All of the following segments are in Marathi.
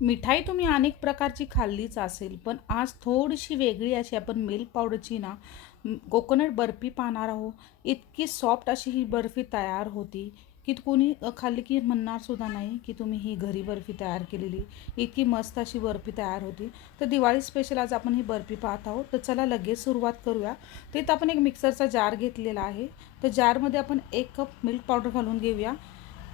मिठाई तुम्ही अनेक प्रकारची खाल्लीच असेल पण आज थोडीशी वेगळी अशी आपण मिल्क पावडरची ना कोकोनट बर्फी पाहणार आहोत. इतकी सॉफ्ट अशी ही बर्फी तयार होती की कोणी खाल्ली की म्हणणारसुद्धा नाही की तुम्ही ही घरी बर्फी तयार केलेली. इतकी मस्त अशी बर्फी तयार होती. तर दिवाळी स्पेशल आज आपण ही बर्फी पाहत आहोत. तर चला लगेच सुरुवात करूया. तिथं आपण एक मिक्सरचा जार घेतलेला आहे. तर जारमध्ये आपण एक कप मिल्क पावडर घालून घेऊया.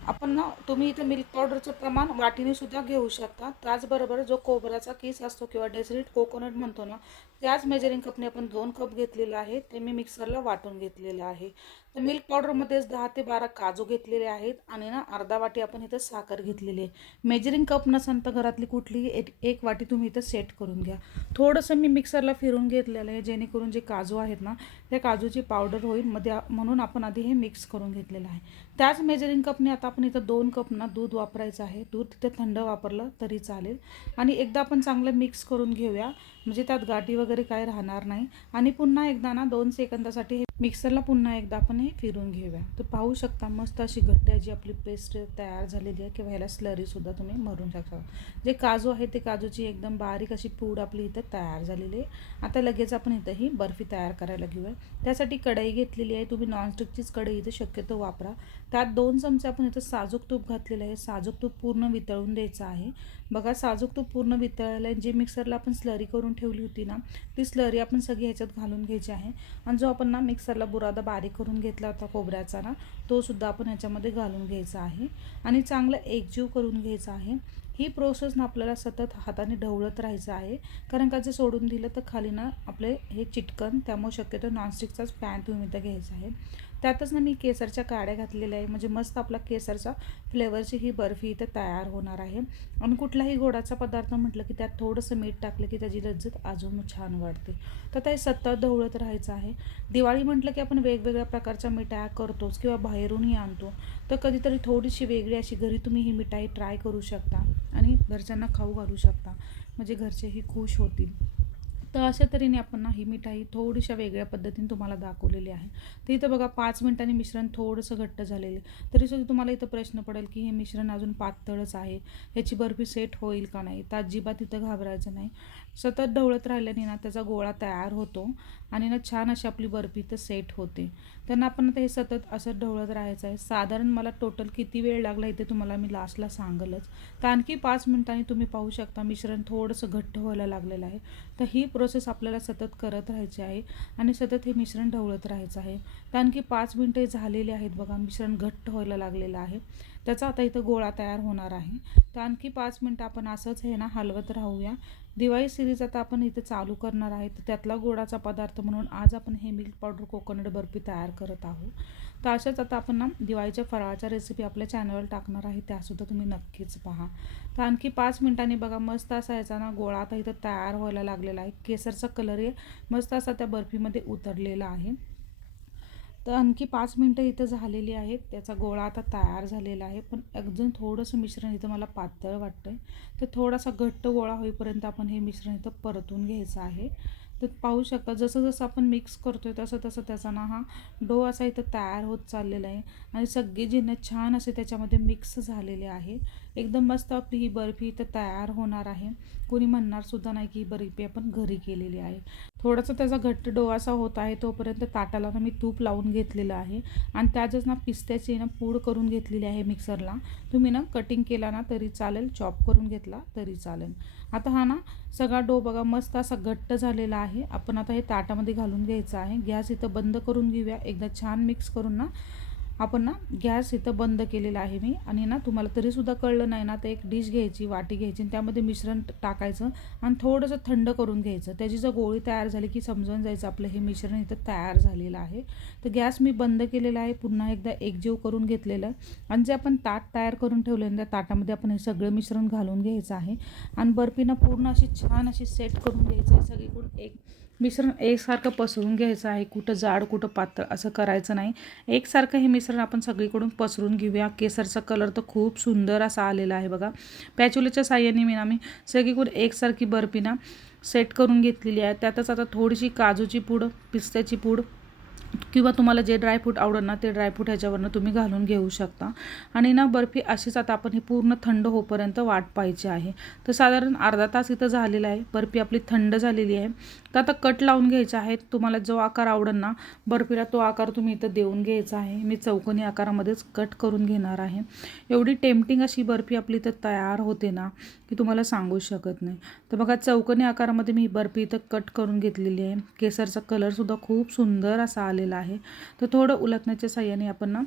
आपण ना तुम्ही इथे मिल्क पावडरचं प्रमाण वाटीने सुद्धा घेऊ शकता. त्याचबरोबर जो कोबराचा किस असतो किंवा डेझर्ट कोकोनट म्हणतो ना त्याच मेजरिंग कपने आपण दोन कप घेतलेलं आहे ते मी मिक्सरला वाटून घेतलेलं आहे. तर मिल्क पावडरमध्येच दहा ते बारा काजू घेतलेले आहेत आणि ना अर्धा वाटी आपण इथं साखर घेतलेली आहे. मेजरिंग कप नसेल तर घरातली कुठलीही एक एक वाटी तुम्ही इथं सेट करून घ्या. थोडंसं मी मिक्सरला फिरून घेतलेलं आहे जेणेकरून जे काजू आहेत ना त्या काजूची पावडर होईल. मध्ये म्हणून आपण आधी हे मिक्स करून घेतलेलं आहे. त्याच मेजरिंग कपने आता आपण इथं दोन कप ना दूध वापरायचं आहे. दूध तिथे थंड वापरलं तरी चालेल. आणि एकदा आपण चांगलं मिक्स करून घेऊया. म्हणजे त्यात गाठी वगैरे काय राहणार नाही. आणि पुन्हा एकदा ना दोन सेकंदासाठी हे मिक्सरला पुन्हा एकदा आपण हे फिरून घेऊया. तर पाहू शकता मस्त अशी घट्ट जी आपली पेस्ट तयार झालेली आहे किंवा ह्याला स्लरीसुद्धा तुम्ही मरून शकता. जे काजू आहे ते काजूची एकदम बारीक अशी पूड आपली इथं तयार झालेली आहे. आता लगेच आपण इथं ही बर्फी तयार करायला घेऊया. त्यासाठी कढई घेतलेली आहे. तुम्ही नॉनस्टिकचीच कढई इथं शक्यतो वापरा. त्यात दोन चमचे आपण इथं साजूक तूप घातलेलं आहे. साजूक तूप पूर्ण वितळून द्यायचं आहे. बघा साजूक तूप पूर्ण वितळलं आहे जे मिक्सरला आपण स्लरी करून ठेवली होती ना ती स्लरी आपण सगळी ह्याच्यात घालून घ्यायची आहे. आणि जो आपण ना मिक्सरला बुरादा बारीक करून घेतला होता खोबऱ्याचा ना तो सुद्धा आपण याच्यामध्ये घालून घ्यायचा आहे. आणि चांगलं एकजीव करून घ्यायचा आहे. ही प्रोसेस ना आपल्याला सतत हाताने ढवळत राहायचं आहे. कारण का जर सोडून दिलं तर खाली ना आपले हे चिटकन त्यामुळे शक्यतो नॉनस्टिकचाच पॅन तुम्ही इथं घ्यायचा आहे. त्यातच ना मी केसरच्या काड्या घातलेल्या आहे. म्हणजे मस्त आपला केसरचा फ्लेवरची ही बर्फी इथं तयार होणार आहे. आणि कुठलाही गोडाचा पदार्थ म्हटलं की त्यात थोडंसं मीठ टाकलं की त्याची लज्जत अजून छान वाढते. तर ते सतत ढवळत राहायचं आहे. दिवाळी म्हटलं की आपण वेगवेगळ्या प्रकारच्या मिठाया करतोच किंवा बाहेरूनही आणतो. तर कधीतरी थोडीशी वेगळी अशी घरी तुम्ही ही मिठाई ट्राय करू शकता आणि घरच्यांना खाऊ घालू शकता. म्हणजे घरचेही खुश होतील. तर अशा तऱ्हेने आपण ना ही मिठाई थोडीशा वेगळ्या पद्धतीने तुम्हाला दाखवलेली आहे. तर इथं बघा पाच मिनिटांनी मिश्रण थोडंसं घट्ट झालेलं आहे. तरीसुद्धा तुम्हाला इथं प्रश्न पडेल की हे मिश्रण अजून पातळच आहे. ह्याची बर्फी सेट होईल का नाही? तर अजिबात इथं घाबरायचं नाही. सतत ढवळत राहिल्याने ना त्याचा गोळा तयार होतो आणि ना छान अशी आपली बर्फी तर सेट होते. त्यांना आपण आता हे सतत असं ढवळत राहायचं आहे. साधारण मला टोटल किती वेळ लागला इथे तुम्हाला मी लास्टला सांगलच. तर आणखी पाच मिनिटांनी तुम्ही पाहू शकता मिश्रण थोडंसं घट्ट व्हायला लागलेलं आहे. तर ही प्रोसेस आपल्याला सतत करत राहायची आहे आणि सतत हे मिश्रण ढवळत राहायचं आहे. तर आणखी पाच मिनटे झालेली आहेत बघा मिश्रण घट्ट व्हायला लागलेलं आहे. त्याचा आता इथं गोळा तयार होणार आहे. तर आणखी पाच मिनटं आपण असंच हे ना हलवत राहूया. दिवाळी सिरीज आता आपण इथं चालू करणार आहे. तर त्यातला गोडाचा पदार्थ म्हणून आज आपण हे मिल्क पावडर कोकोनट बर्फी तयार करत आहोत. तर अशाच आता आपण ना दिवाळीच्या फराळाच्या रेसिपी आपल्या चॅनलवर टाकणार आहे. त्यासुद्धा तुम्ही नक्कीच पहा. तर आणखी पाच मिनटांनी बघा मस्त असा याचा ना गोळा आता इथं तयार व्हायला लागलेला आहे. केसरचा कलर मस्त असा त्या बर्फीमध्ये उतरलेला आहे. तर आणखी पाच मिनटं इथं झालेली आहेत. त्याचा गोळा आता तयार झालेला आहे. पण अजून थोडंसं मिश्रण इथं मला पातळ वाटतं आहे तर थोडासा घट्ट गोळा होईपर्यंत आपण हे मिश्रण इथं परतून घ्यायचं आहे. तर पाहू शकता जसं जसं आपण मिक्स करतो आहे तसं तसं त्याचा ना हा डो असा इथं तयार होत चाललेला आहे. आणि सगळे जिन्नस छान असे त्याच्यामध्ये मिक्स झालेले आहे. एकदम मस्त आपली ही बर्फी इथं तयार होणार आहे. कोणी म्हणणारसुद्धा नाही की ही बर्फी आपण घरी केलेली आहे. थोडासा त्याचा घट्ट डो असा होत आहे तोपर्यंत ताटाला ना मी तूप लावून घेतलेलं आहे. आणि त्यातच ना पिस्त्याची ना पूड करून घेतलेली आहे मिक्सरला. तुम्ही ना कटिंग केला ना तरी चालेल चॉप करून घेतला तरी चालेल. आता हा ना सगळा डो बघा मस्त असा घट्ट झालेला आहे. आपण आता हे ताटामध्ये घालून घ्यायचं आहे. गॅस इथं बंद करून घेऊया. एकदा छान मिक्स करून ना आपण ना गॅस इथं बंद केलेला आहे मी. आणि ना तुम्हाला तरीसुद्धा कळलं नाही ना तर एक डिश घ्यायची वाटी घ्यायची आणि त्यामध्ये मिश्रण टाकायचं आणि थोडंसं थंड करून घ्यायचं. त्याची जर गोळी तयार झाली की समजून जायचं आपलं हे मिश्रण इथं तयार झालेलं आहे. तर गॅस मी बंद केलेला आहे पुन्हा एकदा एकजीव करून घेतलेलं. आहे आणि जे आपण ताट तयार करून ठेवलं त्या ताटामध्ये आपण हे सगळं मिश्रण घालून घ्यायचं आहे. आणि बर्फीनं पूर्ण अशी छान अशी सेट करून घ्यायचं आहे. सगळीकडून एक मिश्रण एकसारखं पसरून घ्यायचं आहे. कुठं जाड कुठं पातळ असं करायचं नाही. एकसारखं हे मिश्रण आपण सगळीकडून पसरून घेऊया. केसरचा कलर तर खूप सुंदर असा आलेला आहे बघा. पॅच्युलेच्या साह्याने मी ना सगळीकडून एकसारखी बर्फी ना सेट करून घेतलेली आहे. त्यातच आता थोडीशी काजूची पूड पिस्त्याची पूड किंवा तुम्हाला जे ड्रायफ्रूट आवडेल ना ते ड्रायफ्रूट ह्याच्यावरनं तुम्ही घालून घेऊ शकता. आणि ना बर्फी अशीच आता आपण ही पूर्ण थंड होईपर्यंत वाट पाहिजे आहे. तर साधारण अर्धा तास इथं झालेला आहे. बर्फी आपली थंड झालेली आहे. तर आता कट लावून घ्यायचा आहे. तुम्हाला जो आकार आवडेल ना बर्फीला तो आकार तुम्ही इथं देऊन घ्यायचा आहे. मी चौकोनी आकारामध्येच कट करून घेणार आहे. एवढी टेम्पटिंग अशी बर्फी आपली इथं तयार होते ना की तुम्हाला सांगू शकत नाही. तर बघा चौकोनी आकारामध्ये मी बर्फी इथं कट करून घेतलेली आहे. केसरचा कलरसुद्धा खूप सुंदर असा आलेला आहे. तर थोडं उलटण्याच्या साह्याने आपण ना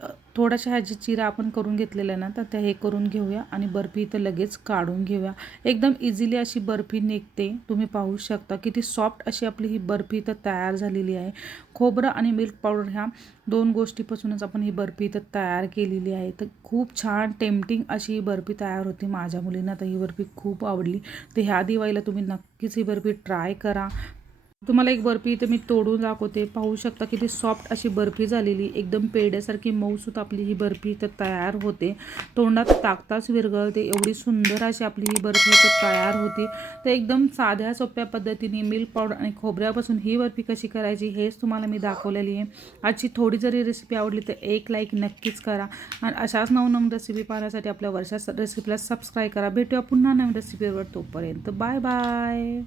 थोडाशा थोड्याशा ह्याची चिरा आपण करून घेतलेला आहे ना तर त्या हे करून घेऊया आणि बर्फी इथं लगेच काढून घेऊया. एकदम इझिली अशी बर्फी निघते. तुम्ही पाहू शकता किती सॉफ्ट अशी आपली ही बर्फी इथं तयार झालेली आहे. खोबरं आणि मिल्क पावडर ह्या दोन गोष्टीपासूनच आपण ही बर्फी इथं तयार केलेली आहे. तर खूप छान टेम्पटिंग अशी ही बर्फी तयार होती. माझ्या मुलींना तर ही बर्फी खूप आवडली. तर ह्या दिवाळीला तुम्ही नक्कीच ही बर्फी ट्राय करा. तुम्हाला एक बर्फी इथे मी तोडून दाखवते. पाहू शकता किती सॉफ्ट अशी बर्फी झालेली. एकदम पेड्यासारखी मऊसूत आपली ही बर्फी इथं तयार होते. तोंडात टाकताच विरघळते. एवढी सुंदर अशी आपली ही बर्फी इथं तयार होती. तर एकदम साध्या सोप्या पद्धतीने मिल्क पावडर आणि खोबऱ्यापासून ही बर्फी कशी करायची हेच तुम्हाला मी दाखवलेली आहे. आजची थोडी जरी रेसिपी आवडली तर एक लाईक नक्कीच करा. आणि अशाच नवनवीन रेसिपी पाहण्यासाठी आपल्या वर्षा रेसिपीला सबस्क्राईब करा. भेटूया पुन्हा नवीन रेसिपीवर तोपर्यंत. Bye bye